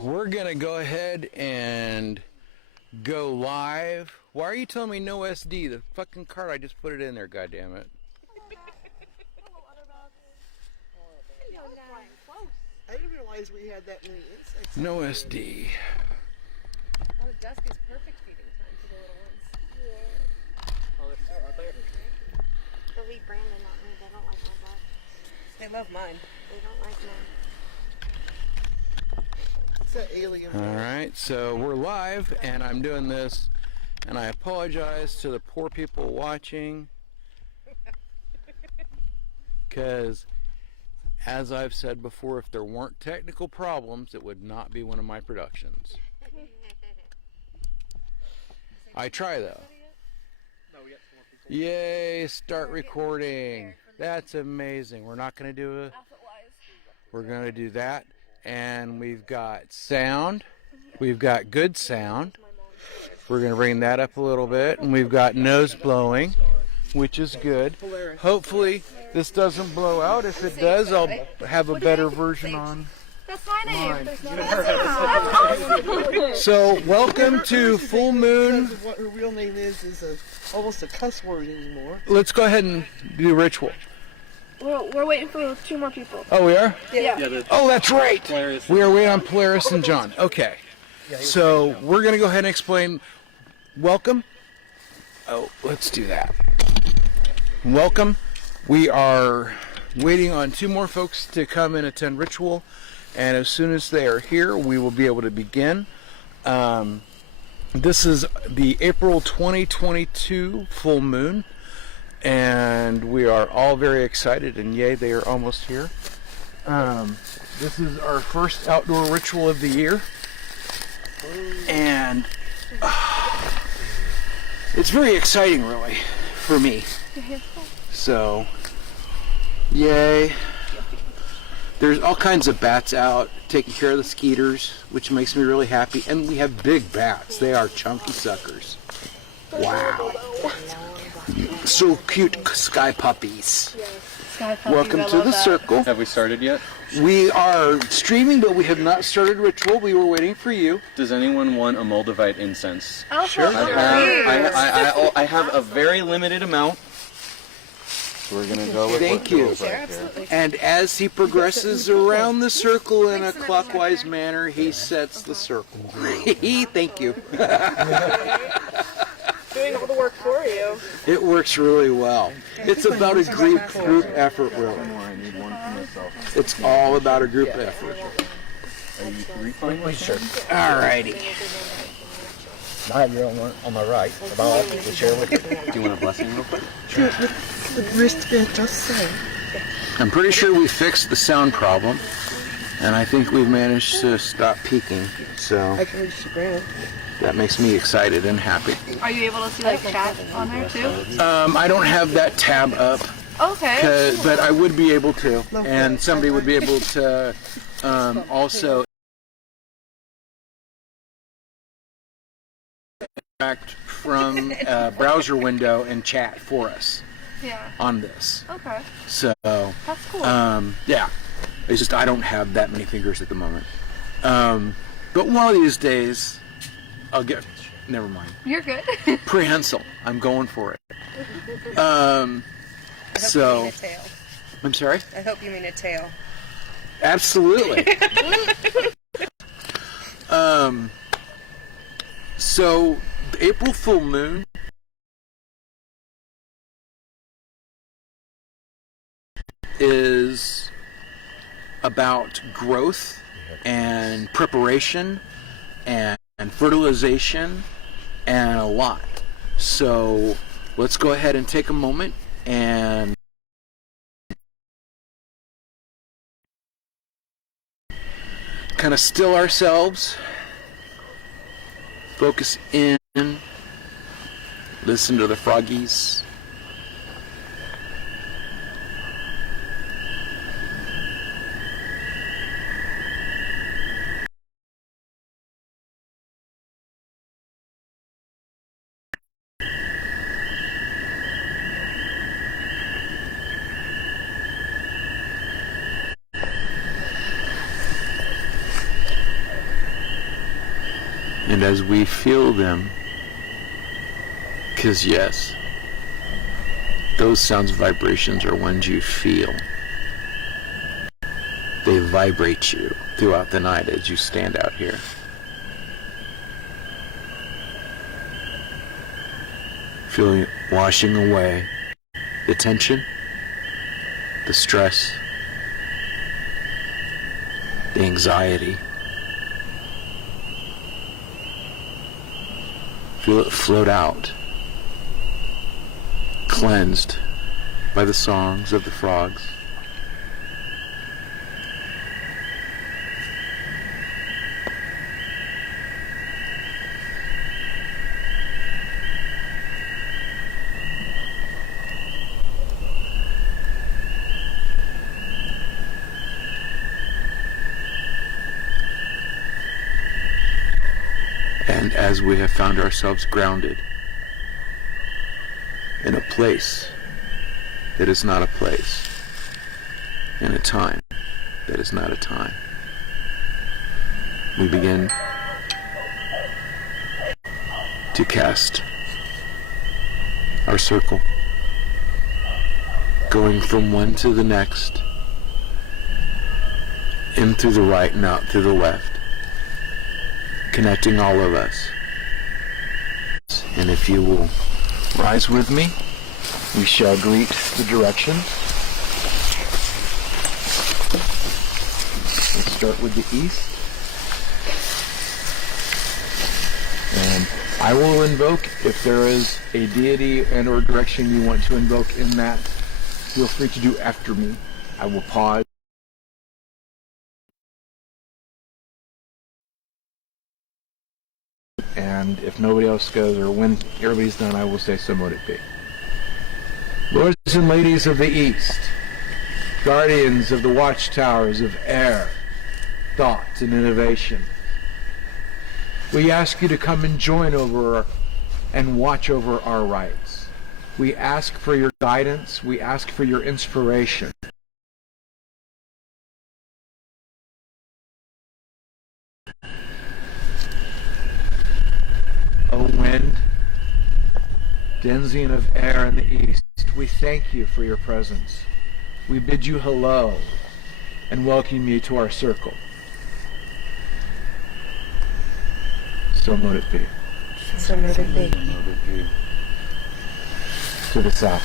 We're gonna go ahead and go live. Why are you telling me no SD? The fucking card, I just put it in there, goddammit. I didn't realize we had that many insects. No SD. Oh, dusk is perfect feeding time for the little ones. Yeah. Oh, there's two right there. They'll leave Brandon not me. They don't like my bugs. They love mine. They don't like mine. It's that alien. Alright, so we're live, and I'm doing this, and I apologize to the poor people watching, because, as I've said before, if there weren't technical problems, it would not be one of my productions. I try, though. No, we got some more people. Yay, start recording. That's amazing. We're not going to do a... We're going to do that. And we've got sound. We've got good sound. We're going to bring that up a little bit. And we've got nose blowing, which is good. Hopefully this doesn't blow out. If it does, I'll have a better version on. That's my name. So welcome to Full Moon. Because of what her real name is almost a cuss word anymore. Let's go ahead and do ritual. We're waiting for 2 more people. Oh, we are? Yeah. Oh, that's right. We are waiting on Polaris and John. Okay. So we're going to go ahead and explain. Welcome. Oh, let's do that. Welcome. We are waiting on 2 more folks to come and attend ritual. And as soon as they are here, we will be able to begin. This is the April 2022 full moon. And we are all very excited, and yay, they are almost here. This is our first outdoor ritual of the year, and it's very exciting, really, for me. So, yay. There's all kinds of bats out taking care of the skeeters, which makes me really happy, and we have big bats. They are chunky suckers. Wow. So cute, sky puppies. Sky puppies, Welcome to the circle. Have we started yet? We are streaming, but we have not started ritual. We were waiting for you. Does anyone want a Moldavite incense? Sure. I have a very limited amount. So we're gonna go with Thank you. right here. And as he progresses around the circle in a clockwise manner, he sets the circle. Thank you. Doing all the work for you. It works really well. It's about a group effort, really. I need one for myself. It's all about a group effort. Are you refilling? Sure. Alrighty. I have your on my right. About to share with you. Do you want a blessing real quick? The wristband just say. I'm pretty sure we fixed the sound problem, and I think we've managed to stop peaking, so I can reach the ground. that makes me excited and happy. Are you able to see like chat on there too? I don't have that tab up, Okay. but I would be able to, and somebody would be able to also interact from a browser window and chat for us Yeah. on this. Okay. So, That's cool. yeah, it's just I don't have that many fingers at the moment. But one of these days, I'll get. Never mind. You're good. Prehensile. I'm going for it. You mean a tail. I'm sorry. I hope you mean a tail. Absolutely. So the April full moon is about growth and preparation and fertilization and a lot. So let's go ahead and take a moment and kind of still ourselves, focus in, listen to the froggies. And as we feel them, because yes, those sounds vibrations are ones you feel. They vibrate you throughout the night as you stand out here. Feeling washing away the tension, the stress, the anxiety. Feel it float out, cleansed by the songs of the frogs. And as we have found ourselves grounded in a place that is not a place, in a time that is not a time, we begin to cast our circle, going from one to the next, in through the right and out through the left, connecting all of us. And if you will rise with me, we shall greet the directions. We'll start with the east. And I will invoke, if there is a deity and or direction you want to invoke in that, feel free to do after me. I will pause. And if nobody else goes, or when everybody's done, I will say, so mote it be. Lords and ladies of the East, guardians of the watchtowers of air, thought, and innovation, we ask you to come and join over and watch over our rites. We ask for your guidance. We ask for your inspiration. O wind, denizen of air in the east, we thank you for your presence. We bid you hello and welcome you to our circle. So mote it be. So mote it be. To the south.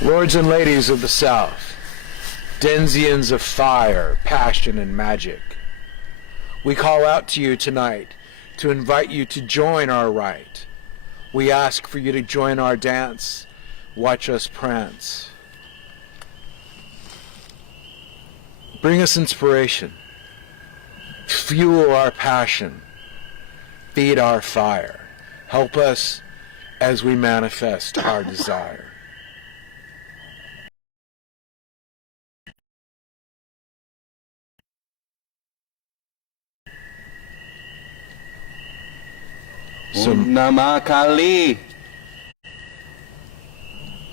Lords and ladies of the south, denizens of fire, passion, and magic, we call out to you tonight to invite you to join our rite. We ask for you to join our dance, watch us prance. Bring us inspiration, fuel our passion, feed our fire, help us as we manifest our desire. So, Nama Kali.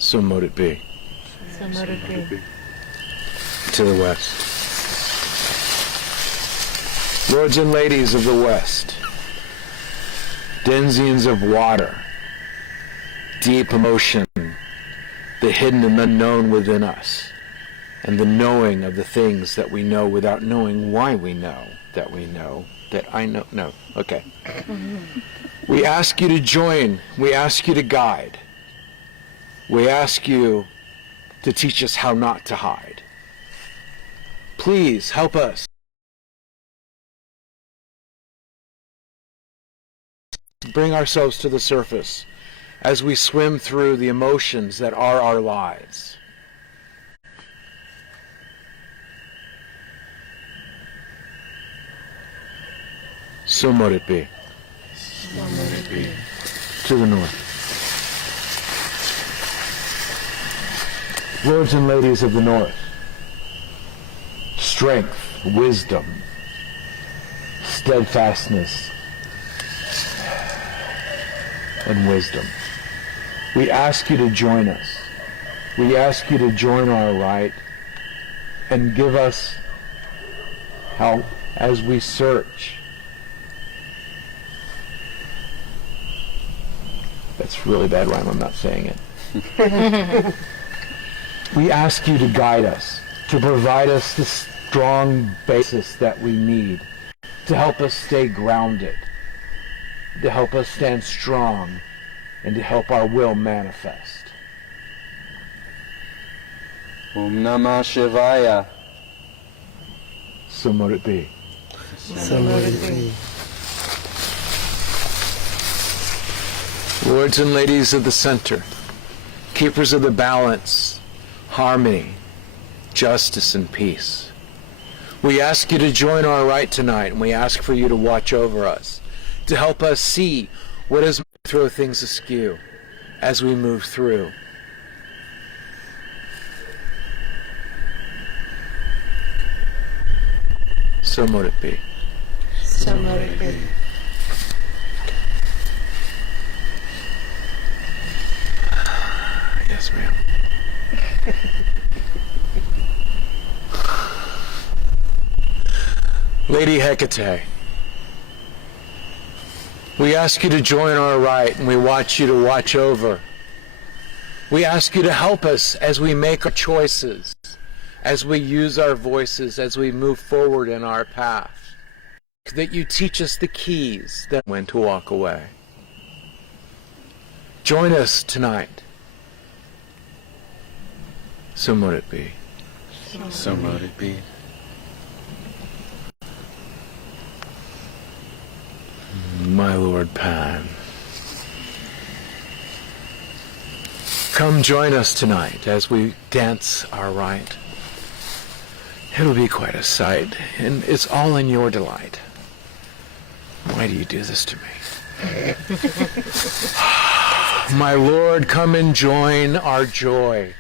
so mote it be. So mote it be. To the west. Lords and ladies of the west, denizens of water, deep emotion, the hidden and unknown within us, and the knowing of the things that we know without knowing why we know that I know. No, okay. We ask you to join. We ask you to guide. We ask you to teach us how not to hide. Please help us bring ourselves to the surface as we swim through the emotions that are our lives. So mote it be. To the north. Lords and ladies of the north, strength, wisdom, steadfastness, and wisdom. We ask you to join us. We ask you to join our rite and give us how as we search, that's really bad rhyme, I'm not saying it. We ask you to guide us, to provide us the strong basis that we need, to help us stay grounded, to help us stand strong, and to help our will manifest. Om Namah Shivaya. So mote it be. So mote it be. Lords and ladies of the center, keepers of the balance, harmony, justice, and peace, we ask you to join our right tonight, and we ask for you to watch over us, to help us see what is throw things askew as we move through. So mote it be. So mote it be. Yes, ma'am. Lady Hecate, we ask you to join our right, and we want you to watch over. We ask you to help us as we make our choices, as we use our voices, as we move forward in our path, that you teach us the keys that when to walk away. Join us tonight. So mote it be. So mote it be. My Lord Pan, come join us tonight as we dance our rite. It'll be quite a sight, and it's all in your delight. Why do you do this to me? My Lord, come and join our joy.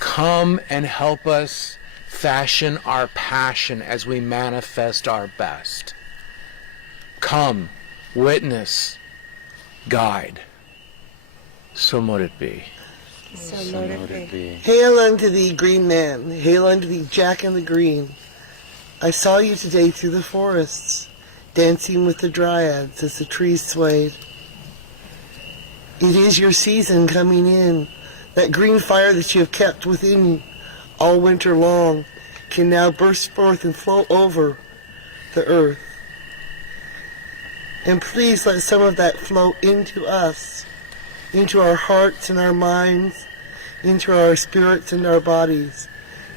Come and help us fashion our passion as we manifest our best. Come, witness, guide. So mote it be. So mote it be. be. Hail unto thee, green man. Hail unto thee, Jack in the Green. I saw you today through the forests, dancing with the dryads as the trees swayed. It is your season coming in. That green fire that you have kept within you all winter long can now burst forth and flow over the earth. And please let some of that flow into us, into our hearts and our minds, into our spirits and our bodies,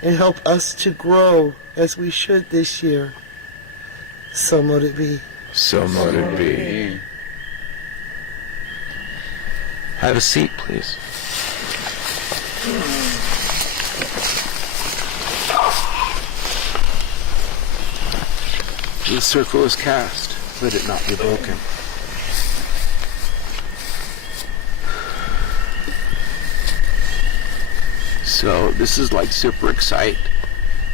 and help us to grow as we should this year. So mote it be. So mote it be. Have a seat, please. The circle is cast. Let it not be broken. So this is like super excite.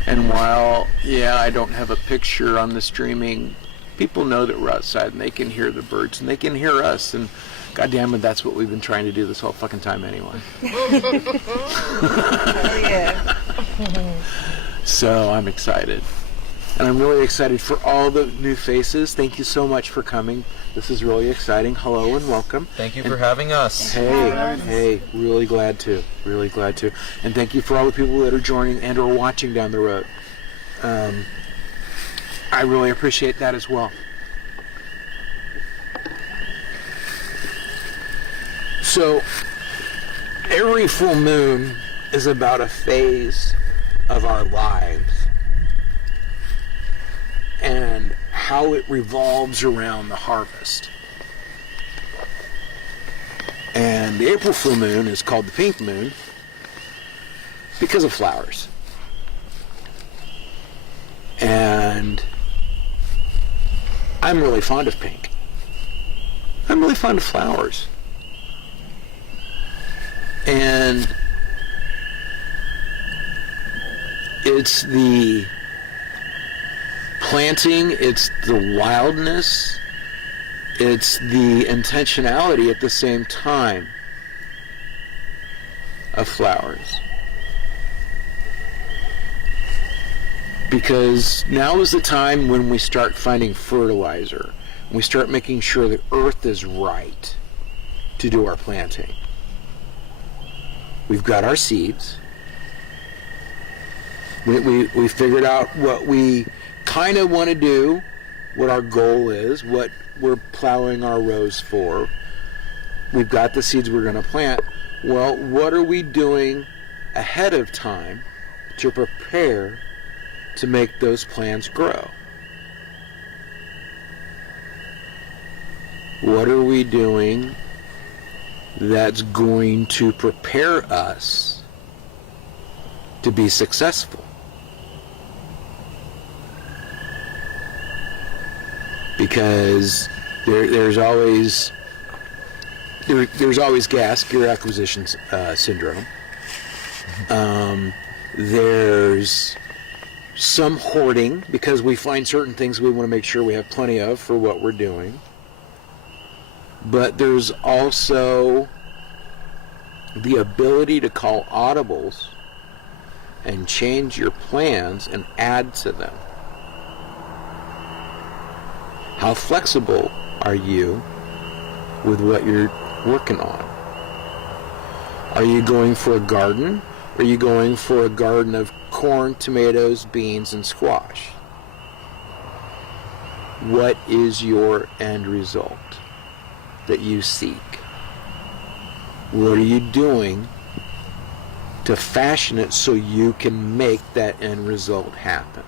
And while, I don't have a picture on the streaming, people know that we're outside and they can hear the birds and they can hear us. And God damn it, that's what we've been trying to do this whole fucking time anyway. Oh, yeah. So I'm excited. And I'm really excited for all the new faces. Thank you so much for coming. This is really exciting. Hello and welcome. Thank you for having us. Hey, really glad to. Really glad to. And thank you for all the people that are joining and or watching down the road. I really appreciate that as well. So, every full moon is about a phase of our lives and how it revolves around the harvest. And the April full moon is called the pink moon because of flowers. And I'm really fond of pink. I'm really fond of flowers. And it's the planting, it's the wildness, it's the intentionality at the same time of flowers. Because now is the time when we start finding fertilizer. We start making sure the earth is right to do our planting. We've got our seeds. We figured out what we kind of want to do, what our goal is, what we're plowing our rows for. We've got the seeds we're going to plant. Well, what are we doing ahead of time to prepare to make those plants grow? What are we doing that's going to prepare us to be successful? Because there's always gear acquisition syndrome. There's some hoarding because we find certain things we want to make sure we have plenty of for what we're doing. But there's also the ability to call audibles and change your plans and add to them. How flexible are you with what you're working on? Are you going for a garden? Or are you going for a garden of corn, tomatoes, beans, and squash? What is your end result that you seek? What are you doing to fashion it so you can make that end result happen?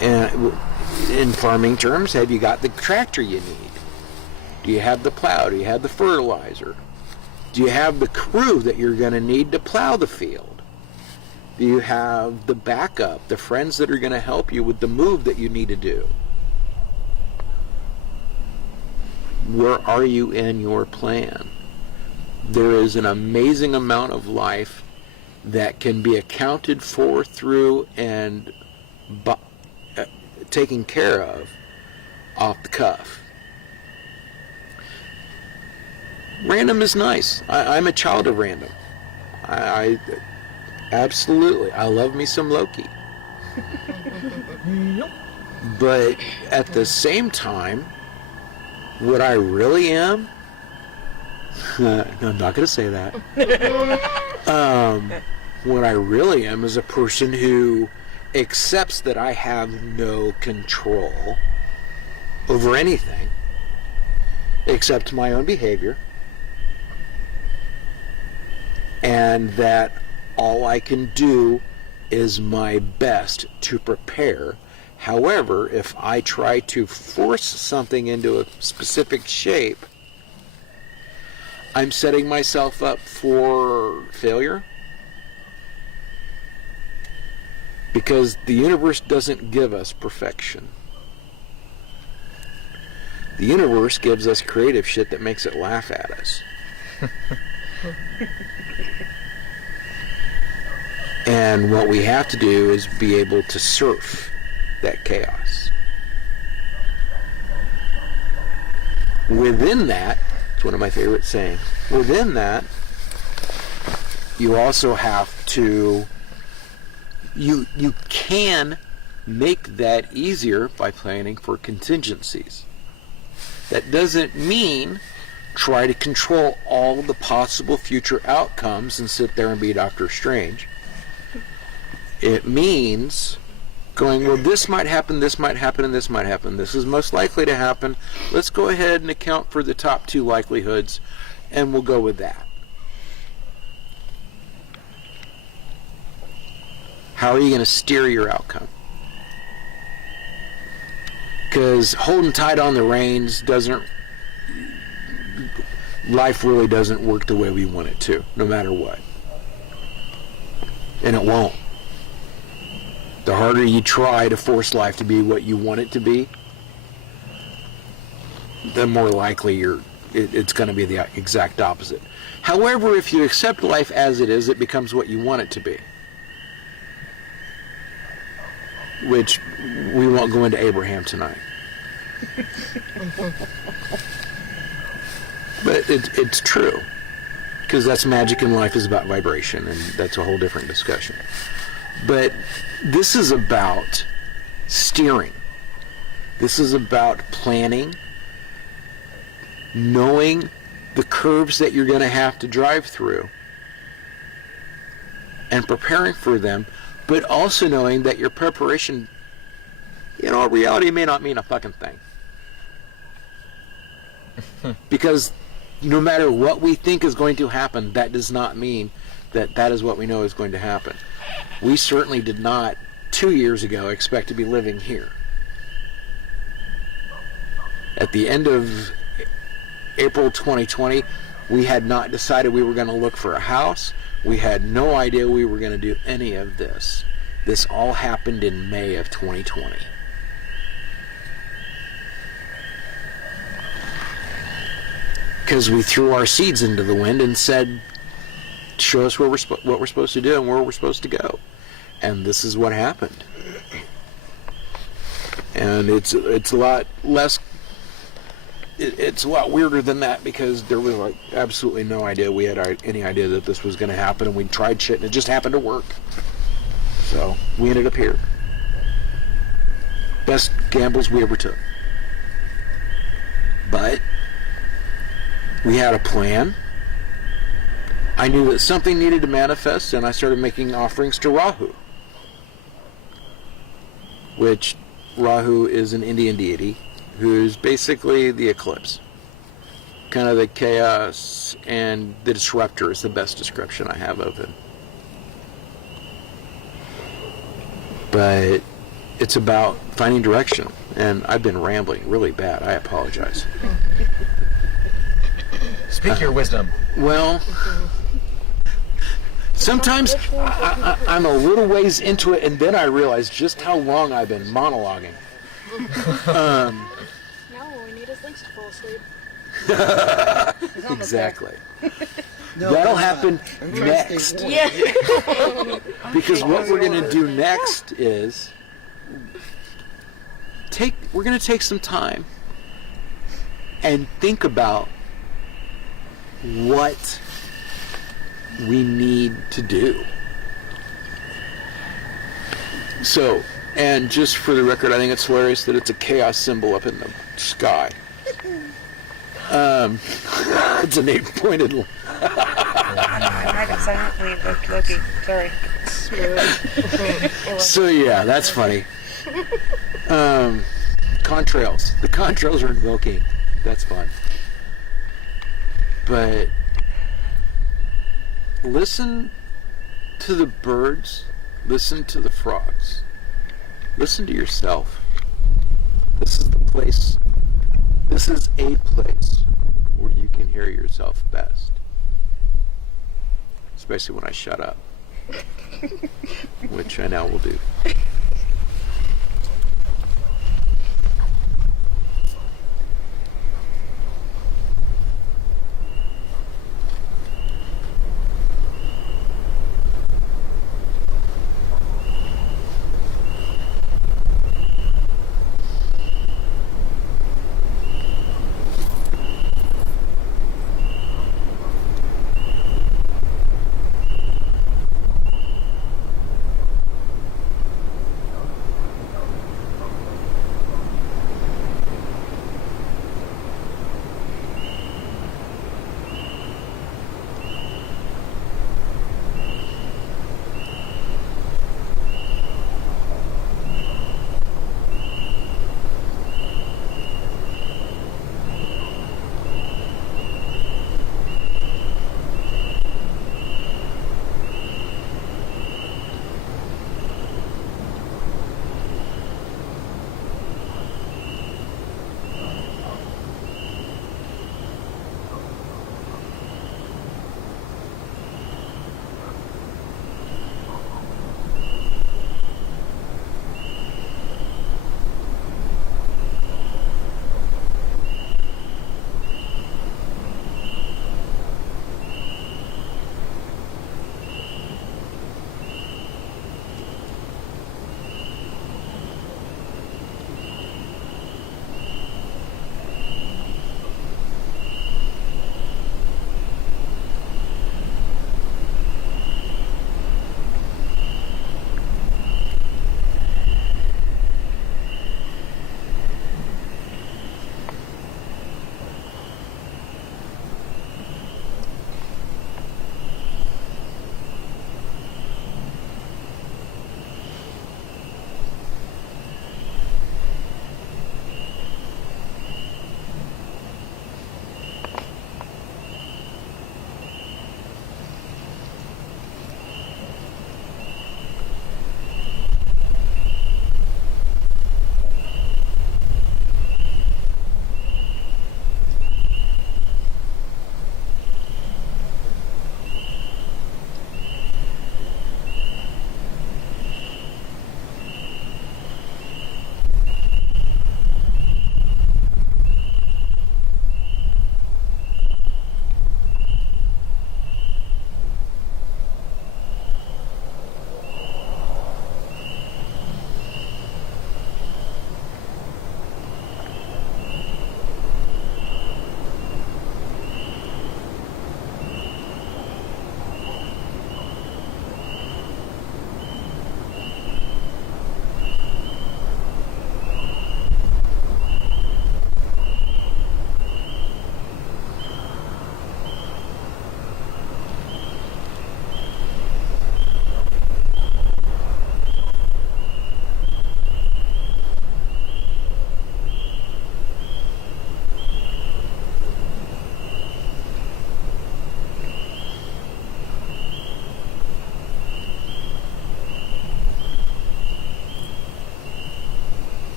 In farming terms, have you got the tractor you need? Do you have the plow? Do you have the fertilizer? Do you have the crew that you're going to need to plow the field? Do you have the backup, the friends that are going to help you with the move that you need to do? Where are you in your plan? There is an amazing amount of life that can be accounted for through and taken care of off the cuff. Random is nice. I'm a child of random. I absolutely. I love me some Loki. But at the same time, what I really am, no, I'm not going to say that. What I really am is a person who accepts that I have no control over anything except my own behavior, and that all I can do is my best to prepare. However, if I try to force something into a specific shape, I'm setting myself up for failure. Because the universe doesn't give us perfection. The universe gives us creative shit that makes it laugh at us. And what we have to do is be able to surf that chaos. Within that, it's one of my favorite sayings, within that, you also have to, you can make that easier by planning for contingencies. That doesn't mean try to control all the possible future outcomes and sit there and be Doctor Strange. It means going, well, this might happen, this might happen, and this might happen. This is most likely to happen. Let's go ahead and account for the top two likelihoods, and we'll go with that. How are you going to steer your outcome? Because holding tight on the reins life really doesn't work the way we want it to, no matter what. And it won't. The harder you try to force life to be what you want it to be, the more likely it's going to be the exact opposite. However, if you accept life as it is, it becomes what you want it to be. Which we won't go into Abraham tonight. But it's true. because that's magic in life is about vibration, and that's a whole different discussion. But this is about steering. This is about planning, knowing the curves that you're going to have to drive through, and preparing for them, but also knowing that your preparation, reality may not mean a fucking thing. Because no matter what we think is going to happen, that does not mean that that is what we know is going to happen. We certainly did not, 2 years ago, expect to be living here. At the end of April 2020, we had not decided we were going to look for a house. We had no idea we were going to do any of this. This all happened in May of 2020. Because we threw our seeds into the wind and said, show us what we're supposed to do and where we're supposed to go. And this is what happened. And it's a lot less, it's a lot weirder than that, because there was like absolutely no idea we had any idea that this was going to happen, and we tried shit and it just happened to work. So we ended up here. Best gambles we ever took. But we had a plan. I knew that something needed to manifest, and I started making offerings to Rahu, which Rahu is an Indian deity who's basically the eclipse, kind of the chaos and the disruptor is the best description I have of him. But it's about finding direction, and I've been rambling really bad. I apologize. Speak your wisdom. Well, sometimes I'm a little ways into it, and then I realize just how long I've been monologuing. No, we need his legs to fall asleep. Exactly. No, That'll I'm happen not. I'm trying to next. stay Yeah. Because what we're going to do next is we're going to take some time and think about what we need to do. So, and just for the record, I think it's hilarious that it's a chaos symbol up in the sky. It's an 8-pointed line. I had it silently, Loki. Sorry. So yeah, that's funny. Contrails. The contrails are invoking. That's fun. But listen to the birds. Listen to the frogs. Listen to yourself. This is the place. This is a place where you can hear yourself best. Especially when I shut up. Which I now will do.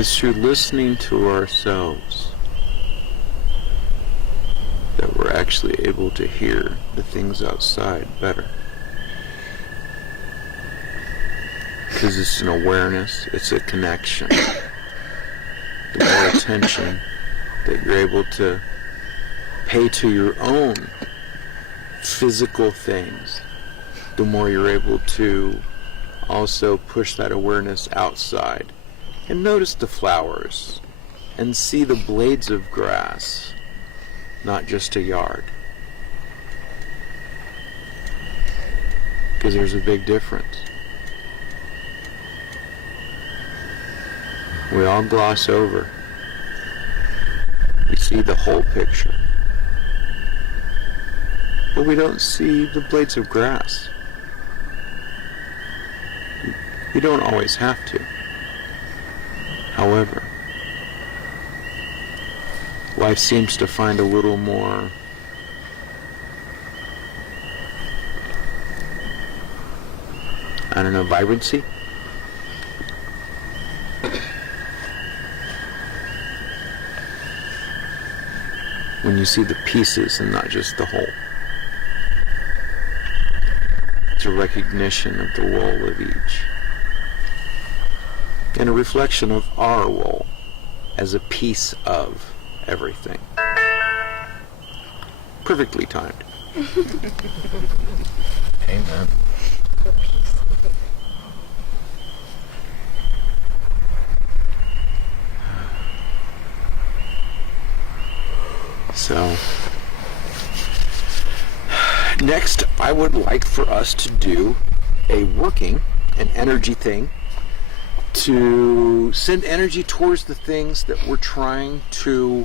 It's through listening to ourselves that we're actually able to hear the things outside better. Because it's an awareness, it's a connection. The more attention that you're able to pay to your own physical things, the more you're able to also push that awareness outside and notice the flowers and see the blades of grass, not just a yard. Because there's a big difference. We all gloss over. We see the whole picture. But we don't see the blades of grass. You don't always have to. However, life seems to find a little more vibrancy. When you see the pieces and not just the whole. It's a recognition of the role of each. And a reflection of our role as a piece of everything. Perfectly timed. Amen. So, next I would like for us to do an energy thing, to send energy towards the things that we're trying to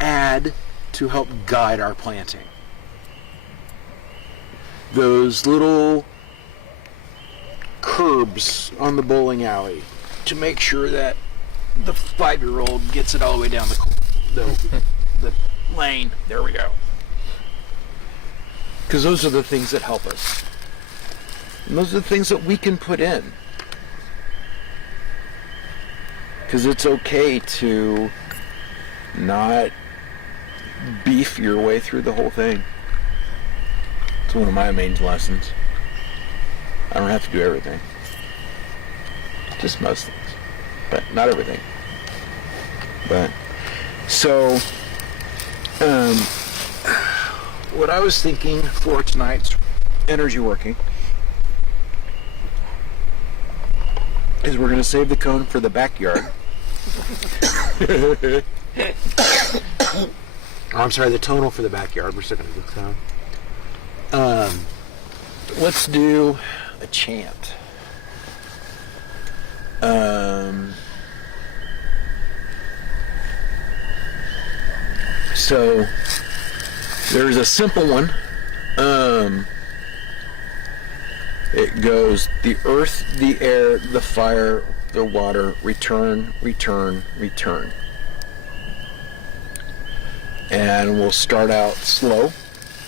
add to help guide our planting. Those little curbs on the bowling alley to make sure that the 5-year-old gets it all the way down the lane. There we go. Because those are the things that help us. And those are the things that we can put in. Because it's okay to not beef your way through the whole thing. It's one of my main lessons. I don't have to do everything. Just most things. But not everything. But, so, what I was thinking for tonight's energy working is we're going to save the cone for the backyard. I'm sorry, the tonal for the backyard. We're still going to do the cone. Let's do a chant. So there's a simple one. It goes, the earth, the air, the fire, the water, return, return, return. And we'll start out slow,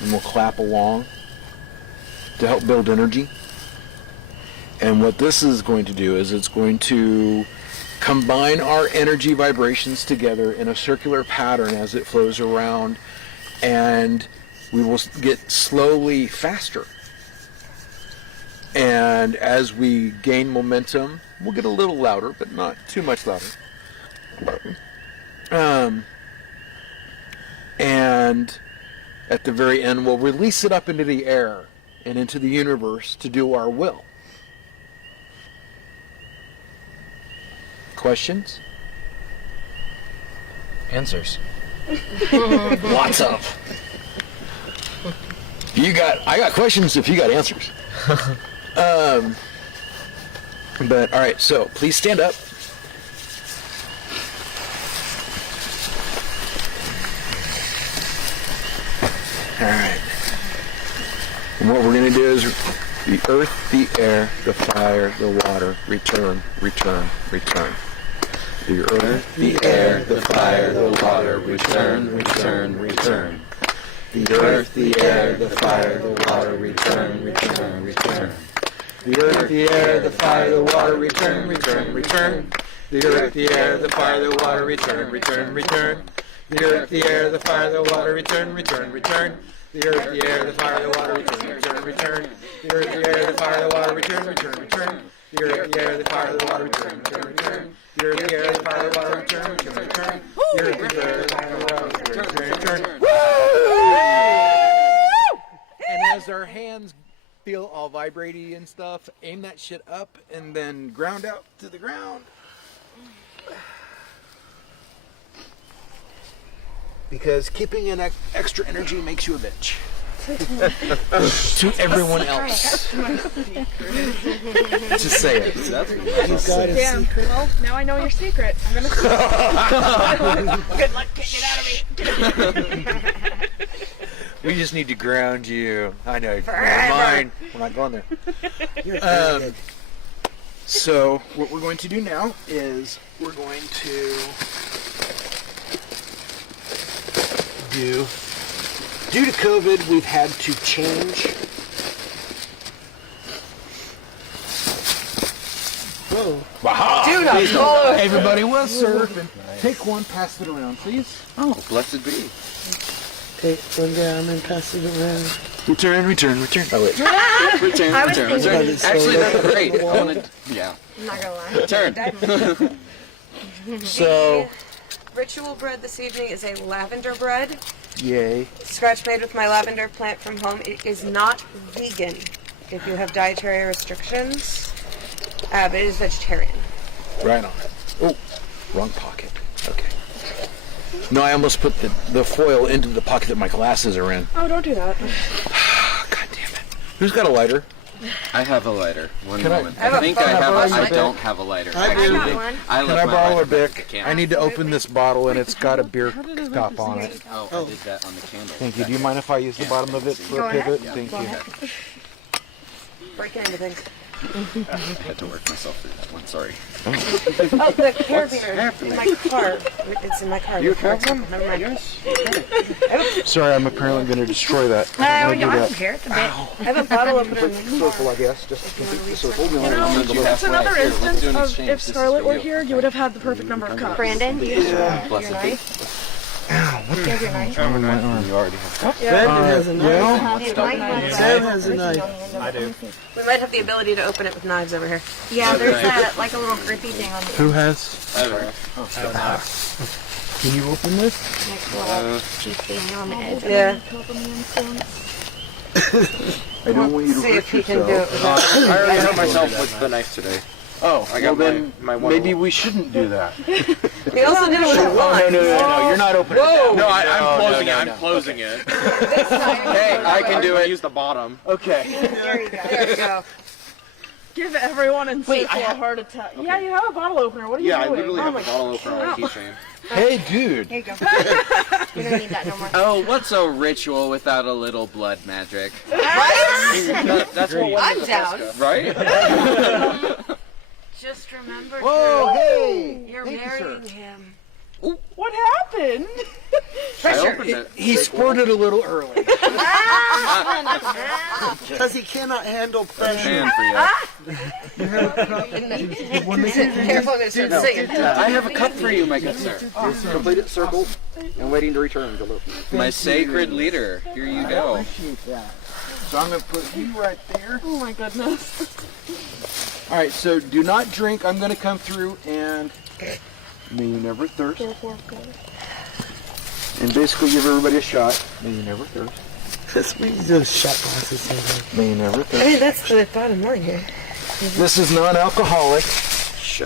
and we'll clap along to help build energy. And what this is going to do is it's going to combine our energy vibrations together in a circular pattern as it flows around, and we will get slowly faster. And as we gain momentum, we'll get a little louder, but not too much louder. And at the very end, we'll release it up into the air and into the universe to do our will. Questions? Answers. Lots of. I got questions if you got answers. But all right, so please stand up. All right. And what we're going to do is the earth, the air, the fire, the water, return, return, return. The earth, the air, the fire, the water, return, return, return. The earth, the air, the fire, the water, return, return, return. The earth, the air, the fire, the water, return, return, return. The earth, the air, the fire, the water, return, return, return. The earth, the air, the fire, the water, return, return, return. The earth, the air, the fire, the water, return, return, return. The earth, the air, the fire, the water, return, return, return. The earth, the air, the fire, the water, return, return, return. The earth, the air, the fire, the water, return, return, return. The earth, the air, the fire, the water, return, return, return. And as our hands feel all vibraty and stuff, aim that shit up and then ground out to the ground. Because keeping an extra energy makes you a bitch. To everyone else. Just say it. You got a Damn. secret. Well, now I know your secret. I'm gonna. Good luck getting it out of me. We just need to ground you. I know. Forever. Mine. We're not going there. You're very good. So what we're going to do now is we're going to do. Due to COVID, we've had to change. Whoa. Do not follow. Everybody was surfing. Take one, pass it around, please. Oh, blessed be. Take one down and pass it around. Return, return, return. Oh wait. Return, I was return, thinking- return. Actually, that's great. I want to. Yeah. I'm not gonna lie. Return. So, Ritual bread this evening is a lavender bread, yay. scratch made with my lavender plant from home. It is not vegan if you have dietary restrictions, but it is vegetarian. Right on it. Oh, wrong pocket. Okay. No, I almost put the foil into the pocket that my glasses are in. Oh, don't do that. God damn it. Who's got a lighter? I have a lighter. One Can I- moment. I have a think I phone have. number. I don't have a lighter. I do. Actually, one. I Can left I my borrow a lighter back at the Bic? camp. I need to open this bottle and it's got a beer top on it. Oh, I did that on the candle. Thank you. Do you mind if I use the bottom of it for a pivot? Thank you. Breaking into things. I had to work myself through that one. Sorry. Oh, the carabiner in my car. It's in my car. You have one? Never mind. Yes. Sorry, I'm apparently going to destroy that. Oh, I'm you gonna do don't that. care. It's a bit. I have a bottle opener in my car. Circle, I guess. Just complete the circle. You know, You it's halfway. another Here, let's instance do an of exchange. if This is Scarlett for were you. here, you would have had the perfect number of cups. Brandon, do you have Blessed your be. knife? You already have. Brandon has a knife. Yeah, Sam has a knife. we might have the ability to open it with knives over here. Yeah, there's like a little grippy thing on the Who has? Can you open this? cheek thing on the edge. Yeah. I don't want you to See if hurt he can do yourself. it without. I already hurt myself with the knife today. Oh, I got then my one. maybe we shouldn't do that. He also did it with a No, line. no, you're not opening it that way. No, I'm closing no, it. no. I'm closing it. Hey, I can do it. Use the bottom. Okay. There you go. Give everyone in circle a heart attack. Yeah, you have a bottle opener. What are you Yeah, I doing? literally Oh have my a bottle opener on a keychain. Hey, dude. Here you go. You don't need that no more. Oh, what's a ritual without a little blood magic? That's what went I'm in the down. Fresca, right? Just remember, Whoa, hey. you're Thank you, sir. marrying him. What happened? I opened it. He squirted a little early. Because he cannot handle pressure. Fan for you. Careful, I'm gonna start singing. I have a cup for you, my good sir. Completed circle and waiting to return. My sacred leader. Here you go. Appreciate that. So I'm going to put you right there. Oh my goodness. All right, so do not drink. I'm going to come through and may you never thirst. And basically give everybody a shot. May you never thirst. That's we do shot glasses sometimes. May you never I thirst. mean, that's the thought in mind here. This is non-alcoholic.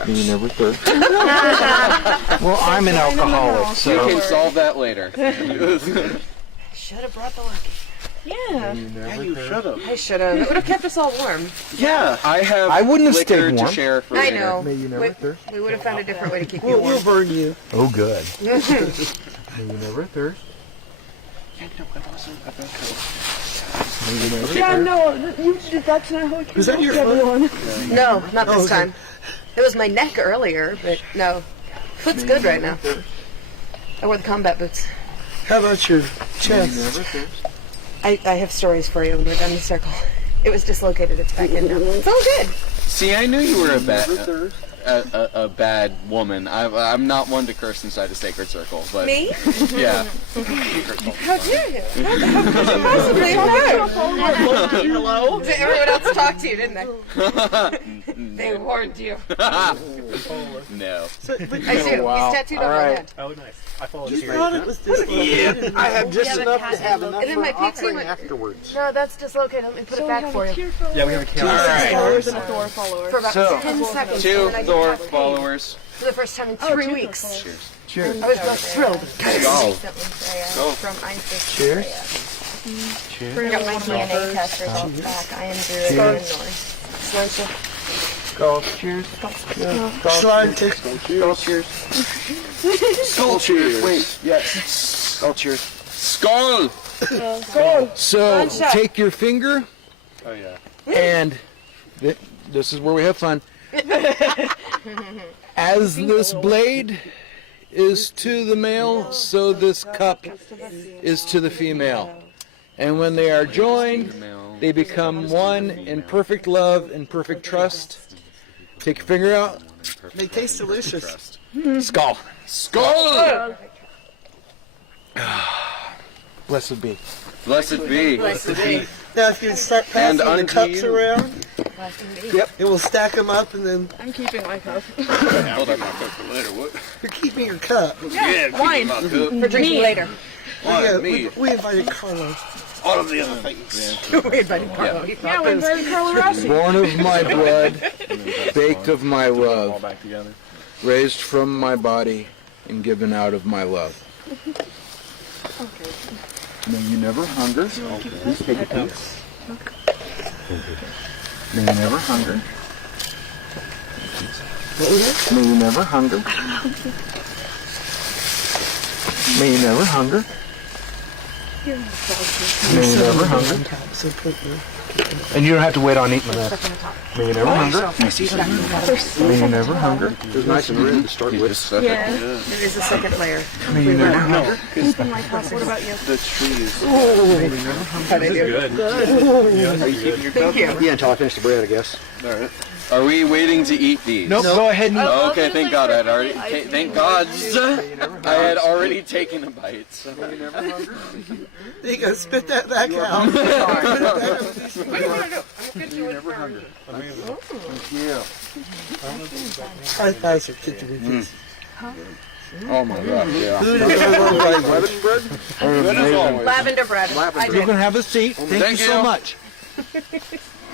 May you never thirst. Well, I'm an alcoholic, You so can solve that later. Should have brought the lucky. Yeah. You should have. I should have. It would have kept us all warm. Yeah, I have. I wouldn't have liquor stayed warm. to share for I later. know. May you never thirst. We would have found a different way to keep you We'll warm. burn you. Oh, good. May you never thirst. Yeah, no, that's not how it Was that your everyone. No, not this okay. time. It was my neck earlier, but no. Foot's good right now. I wore the combat boots. How about your chest? I have stories for you when we're done the circle. It was dislocated. It's back in now. It's all good. See, I knew you were a bet. a bad woman. I'm not one to curse inside a sacred circle, but Me? yeah. How dare you? How could you possibly know? Hello? Everyone else talked to you, didn't they? They warned you. No. I do. wow. He's tattooed on my Alright. head. Oh, nice. I followed You thought it was dislocated. I have just enough to have enough And then my for pizza offering went- afterwards. No, that's dislocated. Let me put it back for you. Yeah, we have a camera. Alright. Followers and a Thor follower. For about So, 10 seconds. 2 and then I Thor got paid followers. For the first time in 3 weeks. Cheers. I was just thrilled. Go. From ISIS. Cheers. Got my DNA test results back. I am Druid and Norse. Go. Cheers. Slanted. Go. Cheers. Skull cheers. Wait. Yes. Skull cheers. Skull! So take your finger Oh, yeah. and this is where we have fun. As this blade is to the male, so this cup is to the female. And when they are joined, they become one in perfect love and perfect trust. Take your finger out. They taste delicious. Skull. Skull! Blessed be. Blessed be. Now, if you start passing And the cups unto you. around, it will stack them up, and then I'm keeping my cup. Hold on, my cup for later. What? you're keeping your cup. Yeah, wine. my cup. For drinking later. Yeah, me. we invited Carlo. All of the other things. We invited Carlo. Yeah, we invited Carla Rossi. Born of my blood, baked of my All love, back together. raised from my body, and given out of my love. May you never hunger. Please take a piece. May you never hunger. May you never hunger. May you never hunger. May you never hunger. So put the And you don't have to wait on eating that. May you never hunger. May you never hunger. It was nice and rich to start with. Yeah. There is a second layer. May you never hunger. What about you? The trees. Yeah, until I finish the bread, I guess. Alright. Are we waiting to eat these? Nope. Go ahead and eat. Oh, okay, thank God I had already. Thank God I had already taken a bite. So. You gotta spit that back out. High fives are kitchen cookies. Oh my God. Yeah. Lavender bread. I You did. can have a seat. Thank you so you. much.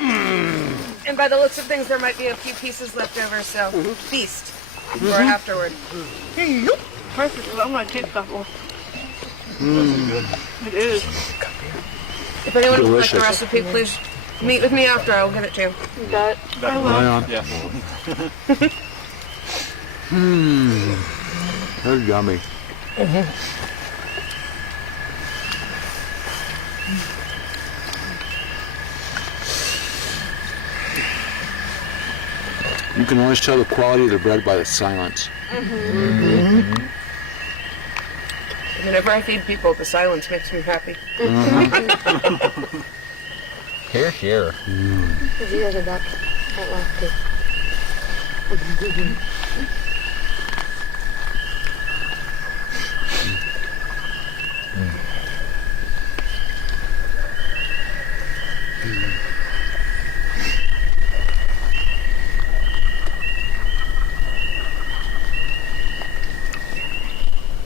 And by the looks of things, there might be a few pieces left over, so feast. For afterward. Perfect. I'm going to take a couple. It is. If anyone would like the recipe, please meet with me after. I will give it to you. You got it. I will. Yeah. That's yummy. You can always tell the quality of the bread by the silence. Whenever I feed people, the silence makes me happy. Here, here. Did you hear the duck? That laughed too.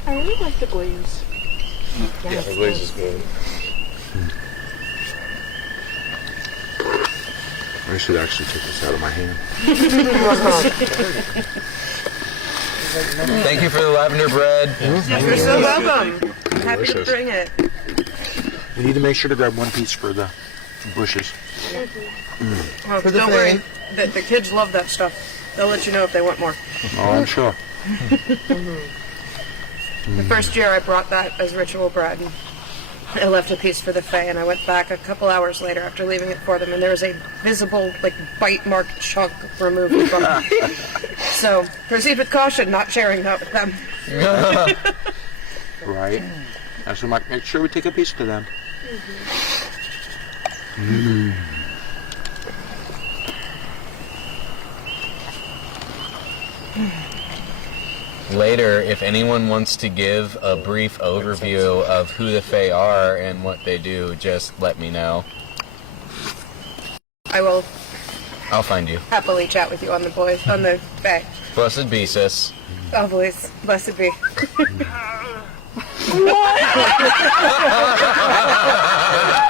I really like the glaze. Yeah, the glaze is good. I should actually take this out of my hand. Thank you for the lavender bread. You're so welcome. I'm happy to Delicious. bring it. You need to make sure to grab one piece for the bushes. Well, For the don't worry. fan. The kids love that stuff. They'll let you know if they want more. Oh, I'm sure. The first year I brought that as ritual bread. And I left a piece for the Fae, and I went back a couple hours later after leaving it for them, and there was a visible, bite mark chunk removed from it. So, proceed with caution, not sharing that with them. Right? And so make sure we take a piece to them. Later, if anyone wants to give a brief overview of who the Fae are and what they do, just let me know. I will I'll find you. happily chat with you on the Fae. Blessed be, sis. Oh, boys. Blessed be.